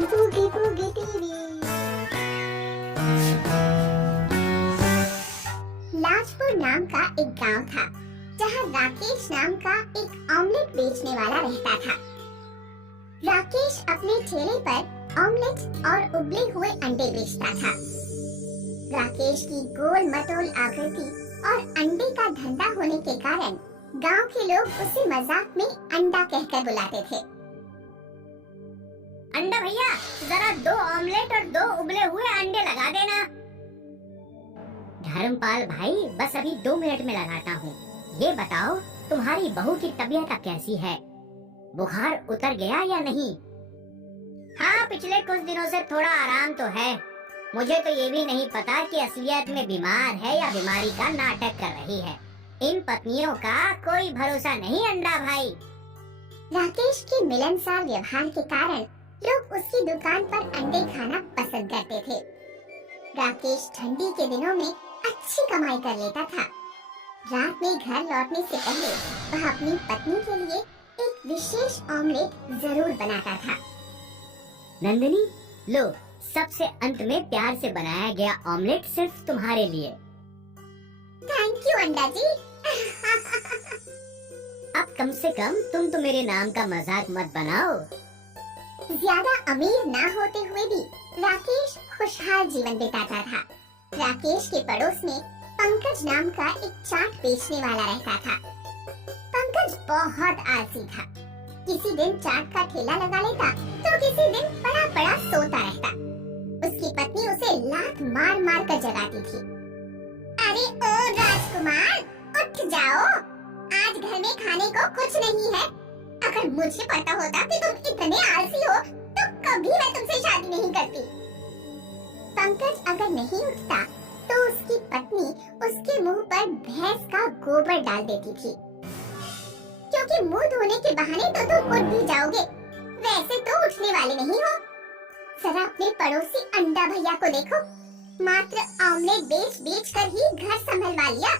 Boogie boogie TV. Lajpur नाम का एक गांव था जहां राकेश नाम का एक ऑमलेट बेचने वाला रहता था। राकेश अपने ठेले पर ऑमलेट और उबले हुए अंडे बेचता था। राकेश की गोल मटोल आकृति और अंडे का धंधा होने के कारण गांव के लोग उसे मजाक में अंडा कहकर बुलाते थे। अंडा भैया, जरा 2 ऑमलेट और 2 उबले हुए अंडे लगा देना। धर्मपाल भाई, बस अभी 2 मिनट में लगाता हूँ। ये बताओ, तुम्हारी बहू की तबीयत अब कैसी है? बुखार उतर गया या नहीं? हाँ, पिछले कुछ दिनों से थोड़ा आराम तो है। मुझे तो ये भी नहीं पता कि असलियत में बीमार है या बीमारी का नाटक कर रही है। इन पत्नियों का कोई भरोसा नहीं अंडा भाई। राकेश के मिलनसार व्यवहार के कारण लोग उसकी दुकान पर अंडे खाना पसंद करते थे। राकेश ठंडी के दिनों में अच्छी कमाई कर लेता था। रात में घर लौटने से पहले वह अपनी पत्नी के लिए एक विशेष ऑमलेट जरूर बनाता था। नंदिनी, लो, सबसे अंत में प्यार से बनाया गया ऑमलेट सिर्फ तुम्हारे लिए। थैंक यू अंडा जी। अब कम से कम तुम तो मेरे नाम का मजाक मत बनाओ। ज्यादा अमीर ना होते हुए भी राकेश खुशहाल जीवन बिताता था। राकेश के पड़ोस में पंकज नाम का एक चाट बेचने वाला रहता था। पंकज बहुत आलसी था। किसी दिन चाट का ठेला लगा लेता तो किसी दिन पड़ा पड़ा सोता रहता। उसकी पत्नी उसे लात मार मार कर जगाती थी। अरे ओ राजकुमार, उठ जाओ, आज घर में खाने को कुछ नहीं है। अगर मुझे पता होता कि तुम इतने आलसी हो तो कभी मैं तुमसे शादी नहीं करती। पंकज अगर नहीं उठता तो उसकी पत्नी उसके मुंह पर भैंस का गोबर डाल देती थी, क्योंकि मुंह धोने के बहाने तो तुम उठ भी जाओगे, वैसे तो उठने वाले नहीं हो। जरा अपने पड़ोसी अंडा भैया को देखो, मात्र ऑमलेट बेच बेच कर ही घर संभलवा लिया।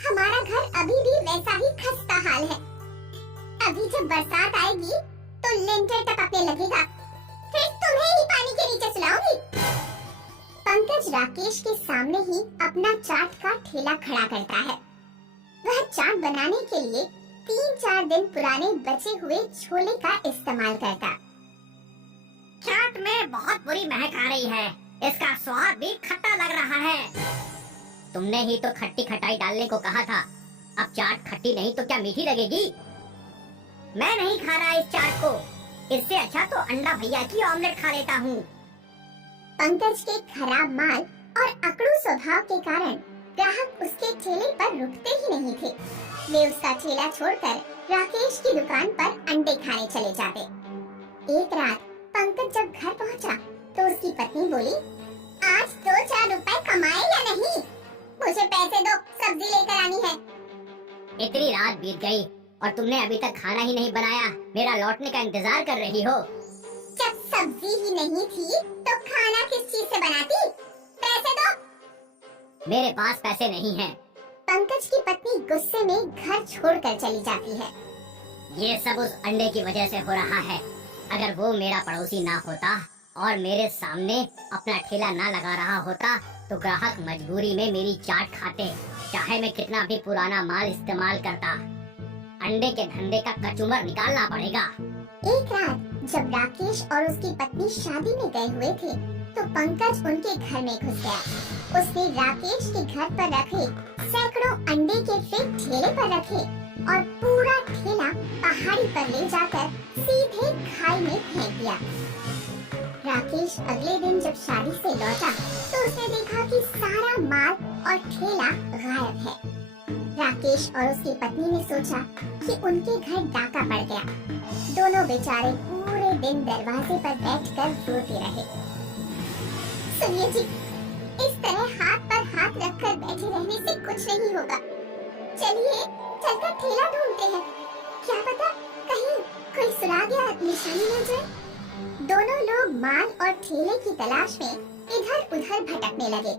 हमारा घर अभी भी वैसा ही खस्ता हाल है। अभी जब बरसात आएगी तो लिंटर टपकने लगेगा, फिर तुम्हें ही पानी के नीचे सुलाऊंगी। पंकज राकेश के सामने ही अपना चाट का ठेला खड़ा करता है। वह चाट बनाने के लिए 3-4 दिन पुराने बचे हुए छोले का इस्तेमाल करता। चाट में बहुत बुरी महक आ रही है, इसका स्वाद भी खट्टा लग रहा है। तुमने ही तो खट्टी खटाई डालने को कहा था, अब चाट खट्टी नहीं तो क्या मीठी लगेगी? मैं नहीं खा रहा इस चाट को, इससे अच्छा तो अंडा भैया की ऑमलेट खा लेता हूँ। पंकज के खराब माल और अकड़ू स्वभाव के कारण ग्राहक उसके ठेले पर रुकते ही नहीं थे। वे उसका ठेला छोड़कर राकेश की दुकान पर अंडे खाने चले जाते। एक रात पंकज जब घर पहुंचा तो उसकी पत्नी बोली, आज 2-4 रुपए कमाए या नहीं? मुझे पैसे दो, सब्जी लेकर आनी है। इतनी रात बीत गई और तुमने अभी तक खाना ही नहीं बनाया, मेरा लौटने का इंतजार कर रही हो। जब सब्जी ही नहीं थी तो खाना किस चीज से बनाती? पैसे दो। मेरे पास पैसे नहीं हैं। पंकज की पत्नी गुस्से में घर छोड़कर चली जाती है। ये सब उस अंडे की वजह से हो रहा है। अगर वो मेरा पड़ोसी ना होता और मेरे सामने अपना ठेला ना लगा रहा होता तो ग्राहक मजबूरी में मेरी चाट खाते, चाहे मैं कितना भी पुराना माल इस्तेमाल करता। अंडे के धंधे का कचूमर निकालना पड़ेगा। एक रात जब राकेश और उसकी पत्नी शादी में गए हुए थे तो पंकज उनके घर में घुस गया। उसने राकेश के घर पर रखे सैकड़ों अंडे के फिर ठेले पर रखे और पूरा ठेला पहाड़ी पर ले जाकर सीधे खाई में फेंक दिया। राकेश अगले दिन जब शादी से लौटा तो उसने देखा कि सारा माल और ठेला गायब है। राकेश और उसकी पत्नी ने सोचा कि उनके घर डाका पड़ गया। दोनों बेचारे पूरे दिन दरवाजे पर बैठकर रोते रहे। सुनिए जी, इस तरह हाथ पर हाथ रखकर बैठे रहने से कुछ नहीं होगा। चलिए चलकर ठेला ढूंढते हैं, क्या पता कहीं कोई सुराग या निशानी मिल जाए। दोनों लोग माल और ठेले की तलाश में इधर उधर भटकने लगे।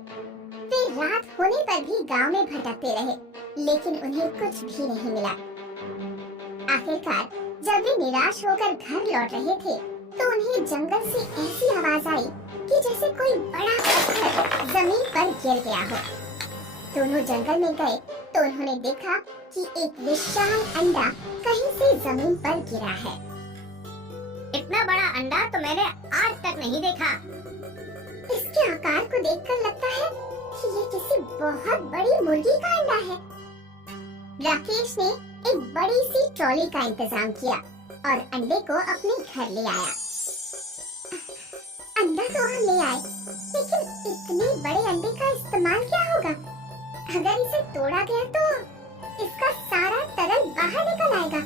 वे रात होने पर भी गांव में भटकते रहे, लेकिन उन्हें कुछ भी नहीं मिला। आखिरकार जब वे निराश होकर घर लौट रहे थे तो उन्हें जंगल से ऐसी आवाज आई कि जैसे कोई बड़ा पत्थर जमीन पर गिर गया हो। दोनों जंगल में गए तो उन्होंने देखा कि एक विशाल अंडा कहीं से जमीन पर गिरा है। इतना बड़ा अंडा तो मैंने आज तक नहीं देखा। इसके आकार को देखकर लगता है कि ये किसी बहुत बड़ी मुर्गी का अंडा है। राकेश ने एक बड़ी सी ट्रॉली का इंतजाम किया और अंडे को अपने घर ले आया। अंडा तो हम ले आए, लेकिन इतने बड़े अंडे का इस्तेमाल क्या होगा? अगर इसे तोड़ा गया तो इसका सारा तरल बाहर निकल आएगा।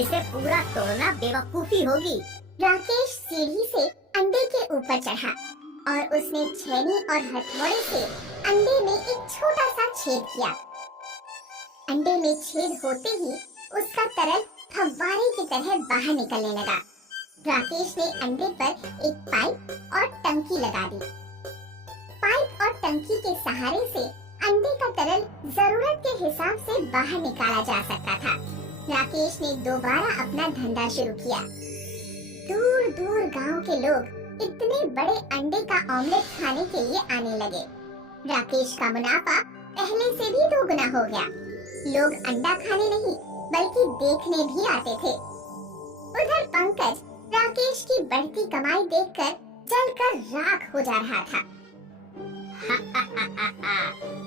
इसे पूरा तोड़ना बेवकूफी होगी। राकेश सीढ़ी से अंडे के ऊपर चढ़ा और उसने छेनी और हथौड़े से अंडे में एक छोटा सा छेद किया। अंडे में छेद होते ही उसका तरल फव्वारे की तरह बाहर निकलने लगा। राकेश ने अंडे पर एक पाइप और टंकी लगा दी। पाइप और टंकी के सहारे से अंडे का तरल जरूरत के हिसाब से बाहर निकाला जा सकता था। राकेश ने दोबारा अपना धंधा शुरू किया। दूर दूर गांव के लोग इतने बड़े अंडे का ऑमलेट खाने के लिए आने लगे। राकेश का मुनाफा पहले से भी दोगुना हो गया। लोग अंडा खाने नहीं बल्कि देखने भी आते थे। उधर पंकज राकेश की बढ़ती कमाई देखकर जलकर राख हो जा रहा था।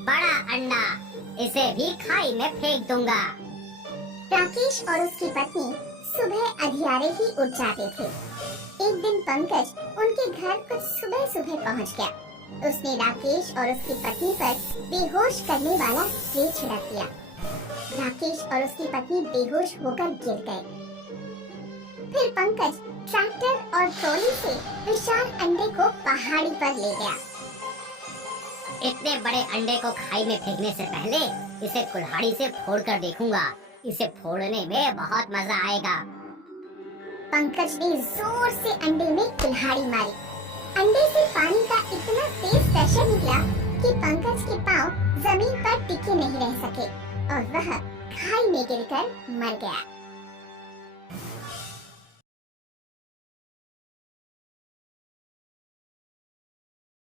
बड़ा अंडा, इसे भी खाई में फेंक दूंगा। राकेश और उसकी पत्नी सुबह अधियारे ही उठ जाते थे। एक दिन पंकज उनके घर कुछ सुबह सुबह पहुंच गया। उसने राकेश और उसकी पत्नी पर बेहोश करने वाला स्प्रे छिड़क दिया। राकेश और उसकी पत्नी बेहोश होकर गिर गए। फिर पंकज ट्रैक्टर और ट्रॉली से विशाल अंडे को पहाड़ी पर ले गया। इतने बड़े अंडे को खाई में फेंकने से पहले इसे कुल्हाड़ी से फोड़कर देखूंगा। इसे फोड़ने में बहुत मजा आएगा। पंकज ने जोर से अंडे में कुल्हाड़ी मारी। अंडे से पानी का इतना तेज प्रेशर निकला कि पंकज के पांव जमीन पर टिके नहीं रह सके और वह खाई में गिरकर मर गया।